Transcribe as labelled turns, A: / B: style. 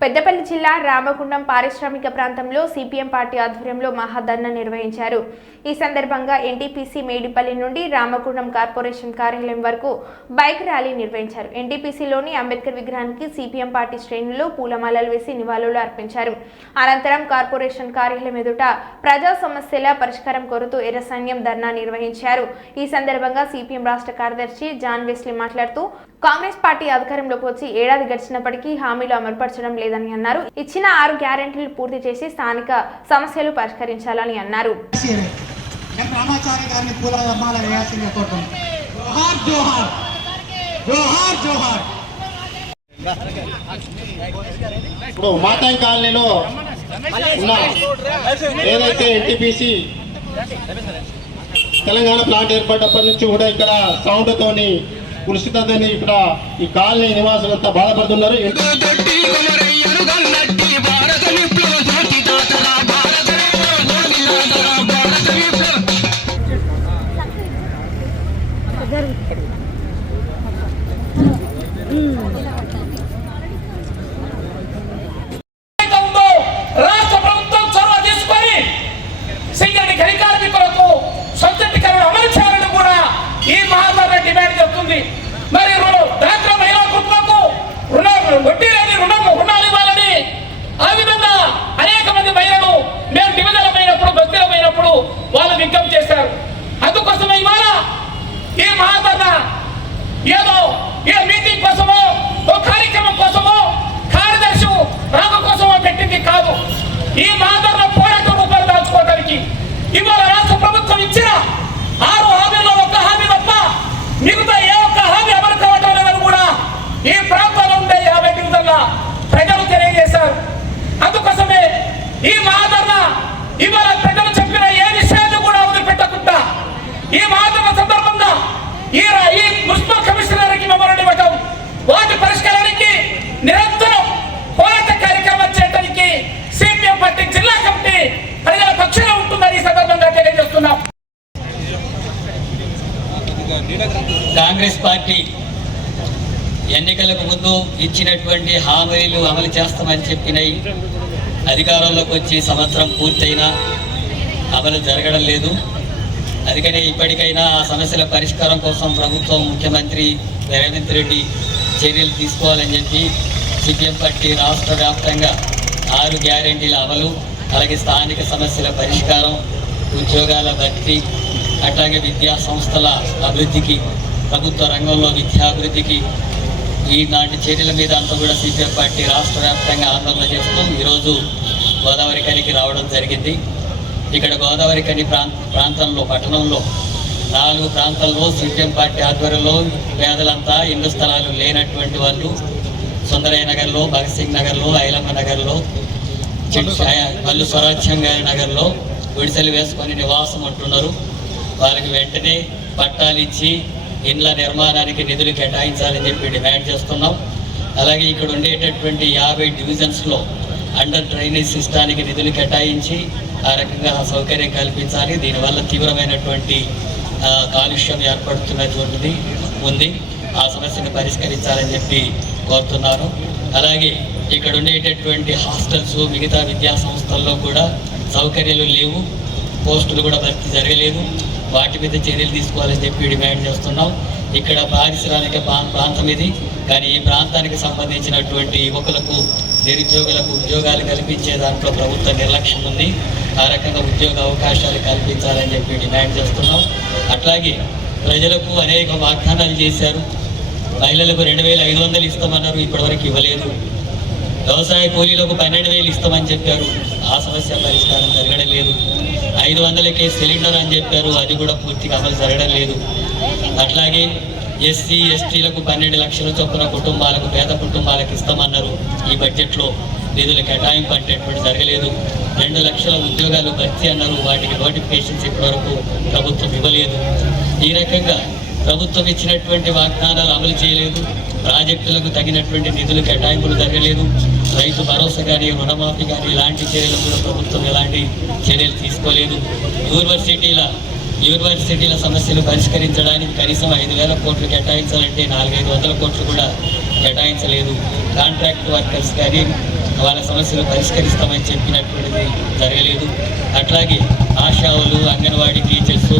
A: పెద్దపల్లి జిల్లా రామగుండం పారిశ్రామిక ప్రాంతంలో సిపిఎం పార్టీ ఆధ్వర్యంలో మహాధర్నా నిర్వహించారు. ఈ సందర్భంగా ఎన్టీపీసీ మేడిపల్లి నుండి రామగుండం కార్పొరేషన్ కార్యాలయం వరకు బైక్ ర్యాలీ నిర్వహించారు. ఎన్టీపీసీలోని అంబేద్కర్ విగ్రహానికి సిపిఎం పార్టీ శ్రేణులు పూలమాలలు వేసి నివాళులు అర్పించారు. అనంతరం కార్పొరేషన్ కార్యాలయం ఎదుట ప్రజా సమస్యల పరిష్కారం కోరుతూ ఎర్రసైన్యం ధర్నా నిర్వహించారు. ఈ సందర్భంగా సిపిఎం రాష్ట్ర కార్యదర్శి జాన్ వెస్లీ మాట్లాడుతూ కాంగ్రెస్ పార్టీ అధికారంలోకి వచ్చి ఏడాది గడిచినప్పటికీ హామీలు అమలుపరచడం లేదని అన్నారు. ఇచ్చిన ఆరు గ్యారెంటీలు పూర్తి చేసి స్థానిక సమస్యలు పరిష్కరించాలని అన్నారు.
B: ఇప్పుడు మాతాయి కాలనీలో ఉన్న ఏదైతే ఎన్టీపీసీ తెలంగాణ ప్లాంట్ ఏర్పడినప్పటి నుంచి కూడా ఇక్కడ సౌండ్తోని కురిసితదని ఇక్కడ ఈ కాలనీ నివాసులంతా బాధపడుతున్నారు.
C: ఉందో రాష్ట్ర వడ్డీ లేని రుణం రుణాలు ఇవ్వాలని ఆ విధంగా అనేక మంది మహిళలు మేము నిబంధనమైనప్పుడు బస్తీలమైనప్పుడు వాళ్ళు విజ్ఞప్తి చేశారు. అందుకోసమే ఇవాళ ఈ మహాత్మా ఏదో ఏ మీటింగ్ కోసమో ఓ కార్యక్రమం కోసమో కార్యదర్శి రాక కోసమో పెట్టింది కాదు. ఈ మాదర్ల పోరాటం రూపాయలు దాచుకోవడానికి ఇవాళ రాష్ట్ర ప్రభుత్వం ఇచ్చిన ఆరు హామీలో ఒక్క హామీ తప్ప మిగతా ఏ ఒక్క హామీ అమలు కావటం లేదని కూడా ఈ ప్రాంతంలో ఉండే యాభై డివిజన్ల ప్రజలు తెలియజేశారు అందుకోసమే ఈ మాదర్ల ఇవాళ ప్రజలు చెప్పిన ఏ విషయాన్ని కూడా వదిలిపెట్టకుండా ఈ మాదర్ల సందర్భంగా ఈ రా- ఈ మున్సిపల్ కమిషనర్కి మెమోరాండం ఇవ్వటం వాటి పరిష్కారానికి నిరంతరం పోరాట కార్యక్రమం చేయడానికి సిపిఎం పార్టీ జిల్లా కమిటీ ప్రజల పక్షాన ఉంటుందని ఈ సందర్భంగా తెలియజేస్తున్నాం
D: కాంగ్రెస్ పార్టీ ఎన్నికలకు ముందు ఇచ్చినటువంటి హామీలు అమలు చేస్తామని చెప్పినాయి అధికారంలోకి వచ్చి సంవత్సరం పూర్తయినా అమలు జరగడం లేదు. అందుకనే ఇప్పటికైనా ఆ సమస్యల పరిష్కారం కోసం ప్రభుత్వం ముఖ్యమంత్రి రేవంత్ రెడ్డి చర్యలు తీసుకోవాలని చెప్పి సిపిఎం పార్టీ రాష్ట్ర వ్యాప్తంగా ఆరు గ్యారెంటీల అమలు అలాగే స్థానిక సమస్యల పరిష్కారం ఉద్యోగాల భర్తీ అట్లాగే విద్యా సంస్థల అభివృద్ధికి ప్రభుత్వ రంగంలో విద్యాభివృద్ధికి ఈనాటి చర్యల మీద అంతా కూడా సిపిఎం పార్టీ రాష్ట్ర వ్యాప్తంగా ఆందోళన చేస్తూ ఈరోజు గోదావరి కనికి రావడం జరిగింది. ఇక్కడ గోదావరి కని ప్రాంతంలో పట్టణంలో నాలుగు ప్రాంతాల్లో సిపిఎం పార్టీ ఆధ్వర్యంలో పేదలంతా ఇళ్ళ స్థలాలు లేనటువంటి వాళ్ళు సుందరయ్య నగర్లో భగత్ సింగ్ నగర్లో ఐలమ్మ నగర్లో చెట్టు మల్లు స్వరాజ్యం గారి నగర్లో విడిసెలు వేసుకొని నివాసం ఉంటున్నారు. వారికి వెంటనే పట్టాలు ఇచ్చి ఇండ్ల నిర్మాణానికి నిధులు కేటాయించాలని చెప్పి డిమాండ్ చేస్తున్నాం. అలాగే ఇక్కడ ఉండేటటువంటి యాభై డివిజన్స్లో అండర్ డ్రైనేజ్ సిస్టానికి నిధులు కేటాయించి ఆ రకంగా సౌకర్యం కల్పించాలి. దీనివల్ల తీవ్రమైనటువంటి కాలుష్యం ఏర్పడుతున్నటువంటిది ఉంది. ఆ సమస్యను పరిష్కరించాలని చెప్పి కోరుతున్నాను. అలాగే ఇక్కడ ఉండేటటువంటి హాస్టల్స్ మిగతా విద్యా సంస్థల్లో కూడా సౌకర్యాలు లేవు. పోస్టులు కూడా భర్తీ జరగలేదు. వాటి మీద చర్యలు తీసుకోవాలని చెప్పి డిమాండ్ చేస్తున్నాం. ఇక్కడ పారిశ్రామిక ప్రాంతం ఇది. కానీ ఈ ప్రాంతానికి సంబంధించినటువంటి యువకులకు నిరుద్యోగులకు ఉద్యోగాలు కల్పించే దాంట్లో ప్రభుత్వ నిర్లక్ష్యం ఉంది. ఆ రకంగా ఉద్యోగ అవకాశాలు కల్పించాలని చెప్పి డిమాండ్ చేస్తున్నాం. అట్లాగే ప్రజలకు అనేక వాగ్దానాలు చేశారు. మహిళలకు రెండు వేల ఐదు వందలు ఇస్తామన్నారు ఇప్పటివరకు ఇవ్వలేదు. వ్యవసాయ కూలీలకు పన్నెండు వేలు ఇస్తామని చెప్పారు. ఆ సమస్య పరిష్కారం జరగడం ఐదు వందలకే సిలిండర్ అని చెప్పారు. అది కూడా పూర్తిగా అమలు జరగడం లేదు. అట్లాగే ఎస్సీ ఎస్టీలకు పన్నెండు లక్షల చొప్పున కుటుంబాలకు పేద కుటుంబాలకు ఇస్తామన్నారు. ఈ బడ్జెట్లో నిధుల కేటాయింపు అనేటువంటి జరగలేదు. రెండు లక్షల ఉద్యోగాలు భర్తీ అన్నారు. వాటికి నోటిఫికేషన్స్ ఇప్పటివరకు ప్రభుత్వం ఇవ్వలేదు. ఈ రకంగా ప్రభుత్వం ఇచ్చినటువంటి వాగ్దానాలు అమలు చేయలేదు. ప్రాజెక్టులకు తగినటువంటి నిధులు కేటాయింపులు జరగలేదు. రైతు భరోసా కానీ రుణమాఫీ కానీ ఇలాంటి చర్యలు కూడా ప్రభుత్వం ఎలాంటి చర్యలు తీసుకోలేదు. యూనివర్సిటీల యూనివర్సిటీల సమస్యలు పరిష్కరించడానికి కనీసం ఐదు వేల కోట్లు కేటాయించాలంటే నాలుగైదు వందల కోట్లు కూడా కేటాయించలేదు. కాంట్రాక్ట్ వర్కర్స్ కానీ వాళ్ళ సమస్యలు పరిష్కరిస్తామని చెప్పినటువంటిది జరగలేదు. అట్లాగే ఆశావులు అంగన్వాడీ టీచర్స్